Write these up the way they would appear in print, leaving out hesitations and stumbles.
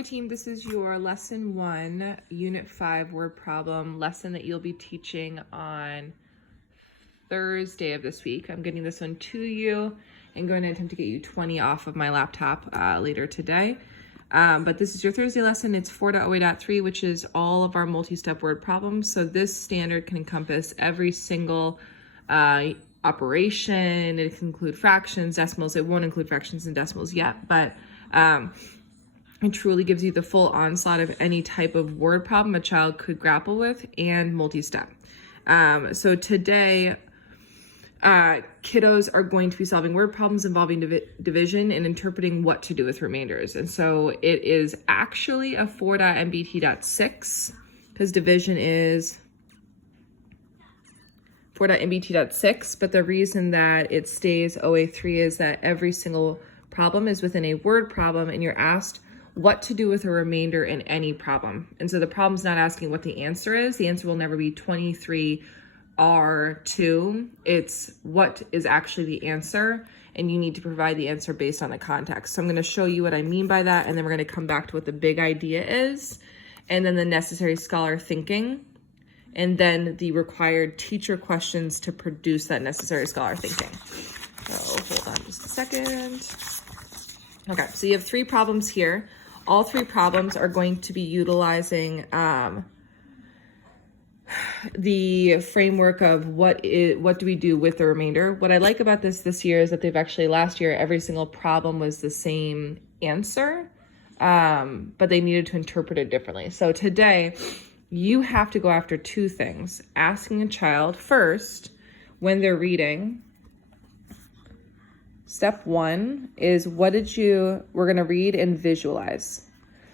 Hi team, this is your lesson 1, unit 5 word problem lesson that you'll be teaching on Thursday of this week. I'm getting this one to you and going to attempt to get you 20 off of my laptop later today. But this is your Thursday lesson. It's 4.08.3, which is all of our multi-step word problems. So this standard can encompass every single operation. It can include fractions, decimals. It won't include fractions and decimals yet, but it truly gives you the full onslaught of any type of word problem a child could grapple with and multi-step. So today, kiddos are going to be solving word problems involving division and interpreting what to do with remainders. And so it is actually a 4.nbt.6 because division is 4.nbt.6, but the reason that it stays OA3 is that every single problem is within a word problem and you're asked what to do with a remainder in any problem. And so the problem's not asking what the answer is. The answer will never be 23R2. It's what is actually the answer, and you need to provide the answer based on the context. So I'm going to show you what I mean by that, and then we're going to come back to what the big idea is, and then the necessary scholar thinking, and then the required teacher questions to produce that necessary scholar thinking. So hold on just a second. Okay, so you have 3 problems here. All 3 problems are going to be utilizing the framework of what do we do with the remainder. What I like about this year is that they've actually, last year, every single problem was the same answer, but they needed to interpret it differently. So today, you have to go after 2 things. Asking a child first, when they're reading, step 1 is we're going to read and visualize.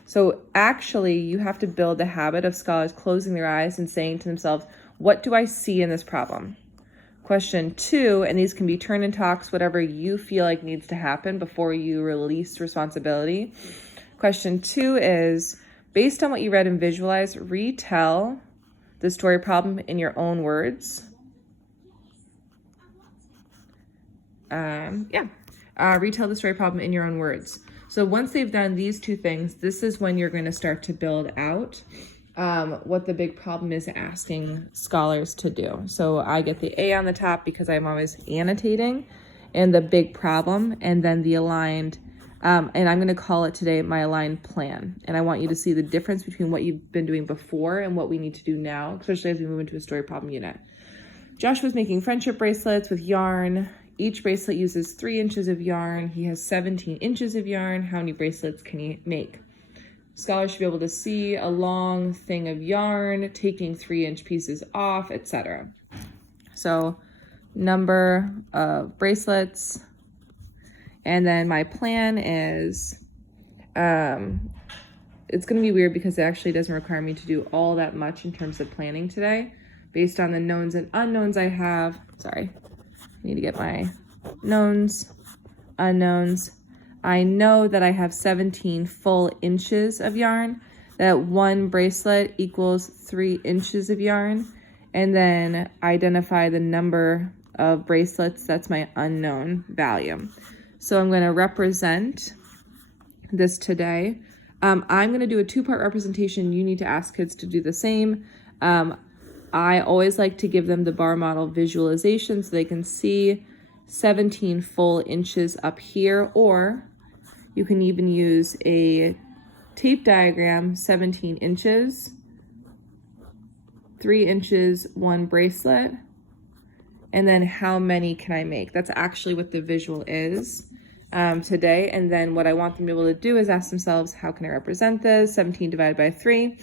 So actually you have to build the habit of scholars closing their eyes and saying to themselves, what do I see in this problem? Question 2, and these can be turn and talks, whatever you feel like needs to happen before you release responsibility. Question 2 is, based on what you read and visualize, retell the story problem in your own words. Retell the story problem in your own words. So once they've done these 2 things, this is when you're going to start to build out what the big problem is asking scholars to do. So I get the A on the top because I'm always annotating, and the big problem, and then the aligned, and I'm going to call it today my aligned plan. And I want you to see the difference between what you've been doing before and what we need to do now, especially as we move into a story problem unit. Joshua's making friendship bracelets with yarn. Each bracelet uses 3 inches of yarn. He has 17 inches of yarn. How many bracelets can he make? Scholars should be able to see a long thing of yarn, taking 3-inch pieces off, etc. So number of bracelets. And then my plan is, it's going to be weird because it actually doesn't require me to do all that much in terms of planning today. Based on the knowns and unknowns I have, I need to get my knowns, unknowns. I know that I have 17 full inches of yarn, that 1 bracelet equals 3 inches of yarn, and then identify the number of bracelets. That's my unknown value. So I'm going to represent this today. I'm going to do a 2-part representation. You need to ask kids to do the same. I always like to give them the bar model visualization so they can see 17 full inches up here, or you can even use a tape diagram, 17 inches, 3 inches, 1 bracelet, and then how many can I make? That's actually what the visual is today. And then what I want them to be able to do is ask themselves, how can I represent this? 17 divided by 3.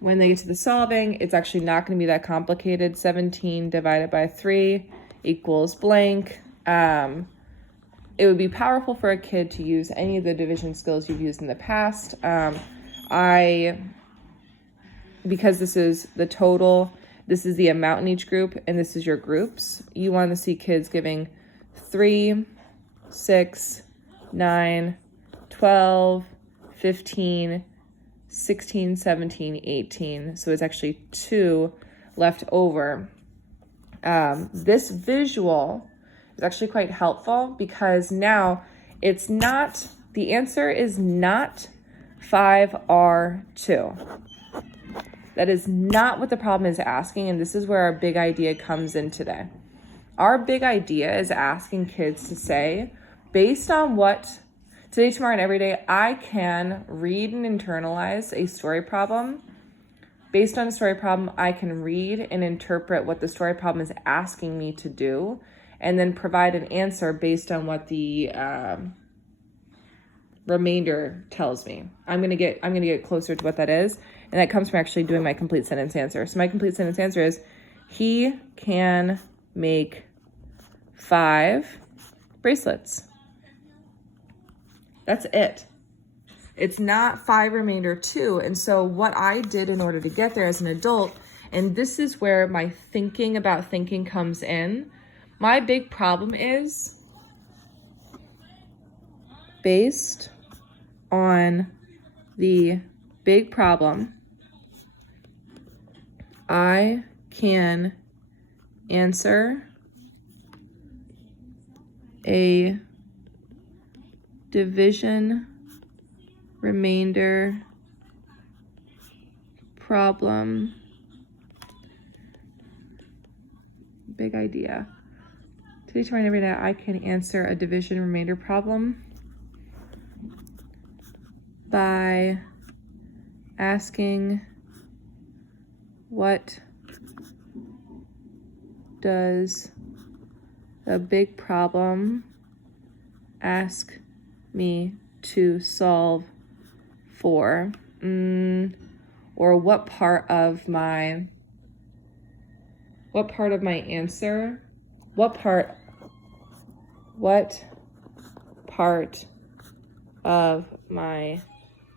When they get to the solving, it's actually not going to be that complicated. 17 divided by 3 equals blank. It would be powerful for a kid to use any of the division skills you've used in the past. Because this is the total, this is the amount in each group, and this is your groups. You want to see kids giving 3, 6, 9, 12, 15, 16, 17, 18. So it's actually 2 left over. This visual is actually quite helpful because now it's not, the answer is not 5 are 2. That is not what the problem is asking, and this is where our big idea comes in today. Our big idea is asking kids to say, based on what today, tomorrow, and every day, I can read and internalize a story problem. Based on a story problem, I can read and interpret what the story problem is asking me to do, and then provide an answer based on what the remainder tells me. I'm gonna get closer to what that is, and that comes from actually doing my complete sentence answer. So my complete sentence answer is, he can make 5 bracelets. That's it. It's not 5 remainder 2. And so what I did in order to get there as an adult, and this is where my thinking about thinking comes in. My big problem is, based on the big problem, I can answer a division remainder problem. Big idea. Today, tomorrow, and every day, I can answer a division remainder problem by asking, what does the big problem ask me to solve for? Or what part of my answer, what part of my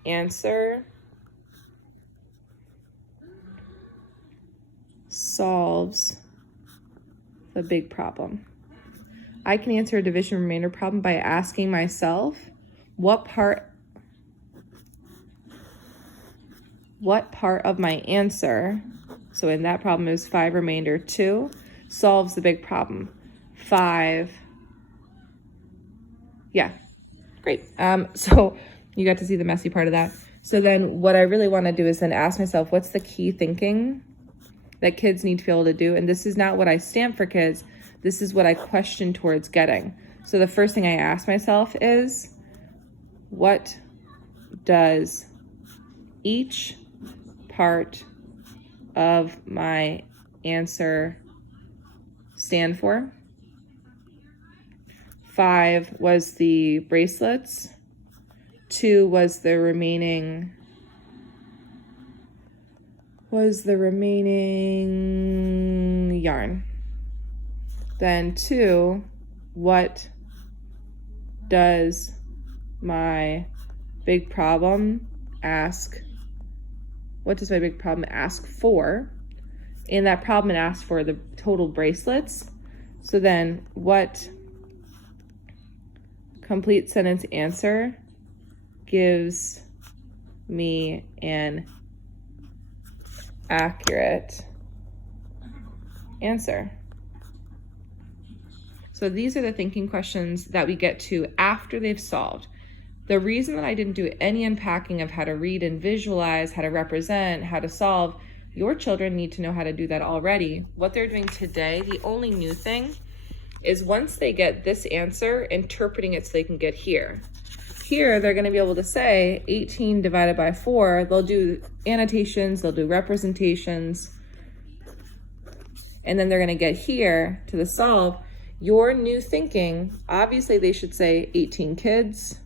answer solves the big problem? I can answer a division remainder problem by asking myself, what part of my answer, so in that problem is 5 remainder 2, solves the big problem? 5. Yeah, great. So you got to see the messy part of that. So then what I really want to do is then ask myself, what's the key thinking that kids need to be able to do? And this is not what I stamp for kids. This is what I question towards getting. So the first thing I ask myself is, what does each part of my answer stand for? 5 was the bracelets. 2 was the remaining yarn. Then 2, what does my big problem ask? What does my big problem ask for? In that problem, it asks for the total bracelets. So then what complete sentence answer gives me an accurate answer? So these are the thinking questions that we get to after they've solved. The reason that I didn't do any unpacking of how to read and visualize, how to represent, how to solve, your children need to know how to do that already. What they're doing today, the only new thing is once they get this answer, interpreting it so they can get here. Here, they're gonna be able to say 18 divided by 4. They'll do annotations, they'll do representations, and then they're gonna get here to the solve. Your new thinking, obviously they should say 18 kids,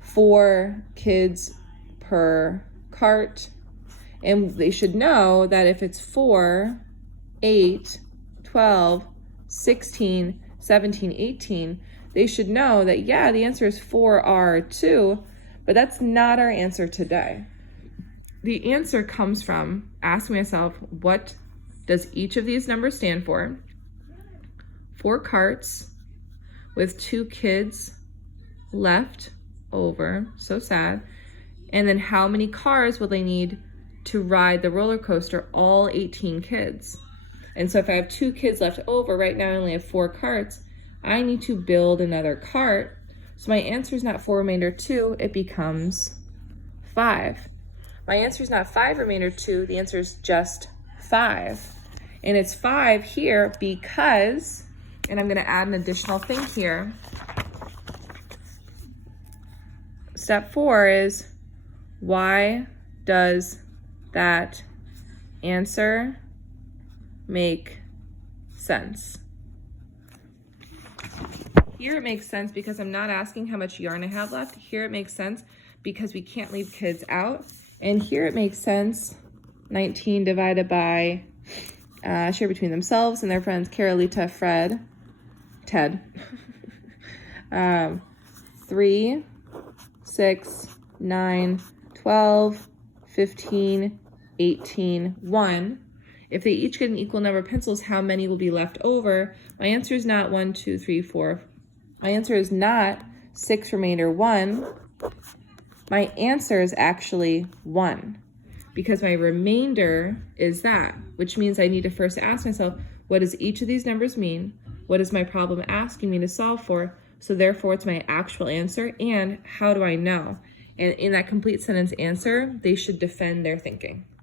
4 kids per cart, and they should know that if it's 4, 8, 12, 16, 17, 18, they should know that, yeah, the answer is 4R2, but that's not our answer today. The answer comes from asking myself, what does each of these numbers stand for? 4 carts with 2 kids left over, so sad. And then how many cars will they need to ride the roller coaster, all 18 kids? And so if I have 2 kids left over, right now I only have 4 carts, I need to build another cart. So my answer is not 4 remainder 2, it becomes 5. My answer is not 5 remainder 2. The answer is just 5. And it's 5 here because, and I'm going to add an additional thing here. Step 4 is, why does that answer make sense? Here it makes sense because I'm not asking how much yarn I have left. Here it makes sense because we can't leave kids out. And here it makes sense, 19 divided by, share between themselves and their friends, Carolita, Fred, Ted. 3, 6, 9, 12, 15, 18, 1. If they each get an equal number of pencils, how many will be left over? My answer is not 1, 2, 3, 4. My answer is not 6 remainder 1. My answer is actually 1 because my remainder is that, which means I need to first ask myself, what does each of these numbers mean? What is my problem asking me to solve for? So therefore, it's my actual answer. And how do I know? And in that complete sentence answer, they should defend their thinking.